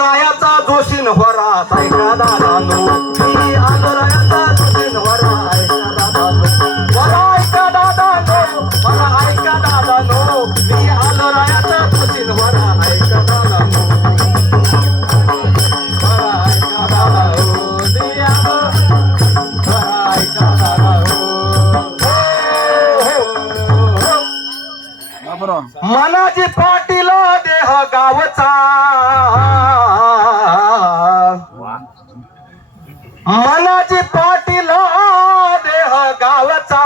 रायाचा जोशीन वरा ऐका दादानो मी आलो रायाचा जोशीन वरा ऐका दादानो वरा ऐका दादानो वरा ऐका दादानो मी आलो रायाचा जोशीन वरा ऐका दादानो वरा ऐका दादानो मी आलो वरा ऐका दादानो मनाची पाटील देह गावचा मनाची पाटील देह गावचा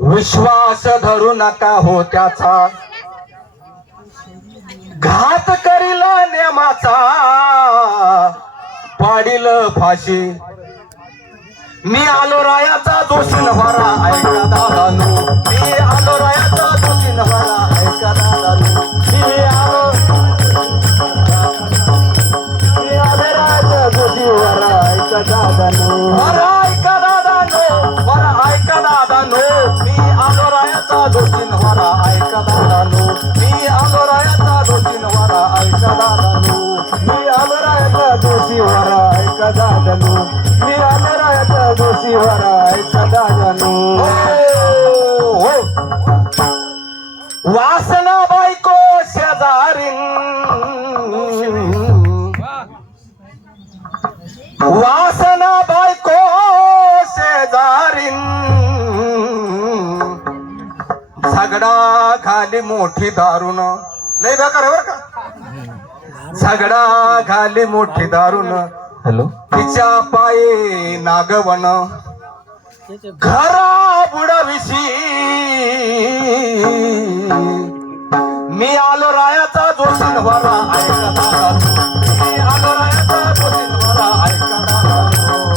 विश्वास धरू नका हो त्याचा घात करील नेमाचा पाडील फाशी मी आलो रायाचा जोशीन वरा ऐका दादानो मी आलो रायाचा जोशीन वरा ऐका दादानो मी आलो रायाचा जोशीन वरा ऐका दादानो वरा ऐका दादानो वरा ऐका दादानो मी आलो रायाचा जोशीन वरा ऐका दादानो मी आलो रायाचा जोशीन वरा ऐका दादानो मी आलो रायाचा जोशी वरा ऐका दादानो मी आलो रायाचा जोशी वरा ऐका दादानो वासना बायको शेजारीन वासना बायको शेजारीन झगडा खाली मोठी दारुण लय बेकार आहे बर का झगडा खाली मोठी दारुण हॅलो तिच्या पाये नागवन घरा बुडविशी मी आलो रायाचा जोशीन वरा ऐका दादानो मी आलो रायाचा जोशीन वरा ऐका दादानो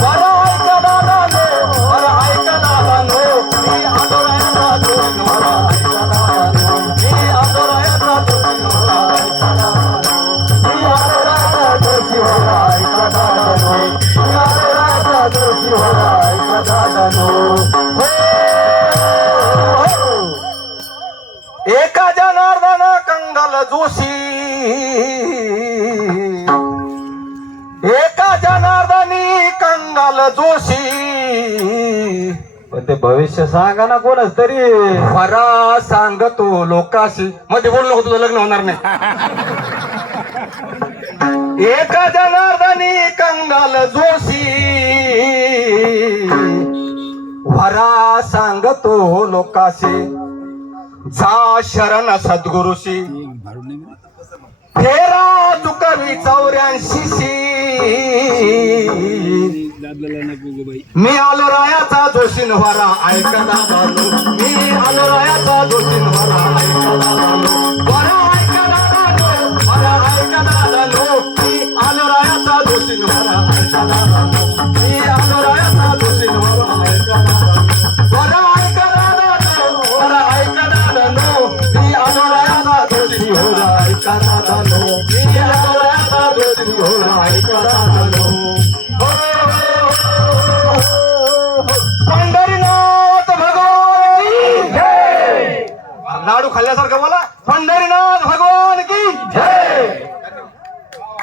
वरा ऐका दादानो वरा ऐका दादानो मी आलो रायाचा जोशीन वरा ऐका दादानो मी आलो रायाचा जोशीन वरा ऐका दादानो मी आलो रायाचा जोशी वरा ऐका दादानो मी आलो रायाचा जोशी वरा ऐका दादानो एका जनार्दन कंगल जोशी एका जनार्दनी कंगल जोशी पण ते भविष्य सांगा ना कोणच तरी फरा सांगतो लोकाशी मध्ये बोललो होतो लग्न होणार नाही एका जनार्दनी कंगल जोशी वरा सांगतो लोकाशी जा शरण सद्गुरुशी फेरा चुकवी 84 मी आलो रायाचा जोशीन वरा ऐका दादानो मी आलो रायाचा जोशीन वरा ऐका दादानो वरा ऐका दादानो वरा ऐका दादानो मी आलो रायाचा जोशीन वरा ऐका दादानो मी आलो रायाचा जोशीन वरा ऐका दादानो वरा ऐका दादानो वरा ऐका दादानो मी आलो रायाचा जोशीन वरा ऐका दादानो मी आलो रायाचा जोशीन वरा ऐका दादानो पंढरीनाथ भगवान लाडू खाल्ल्यासारखं मला पंढरीनाथ भगवान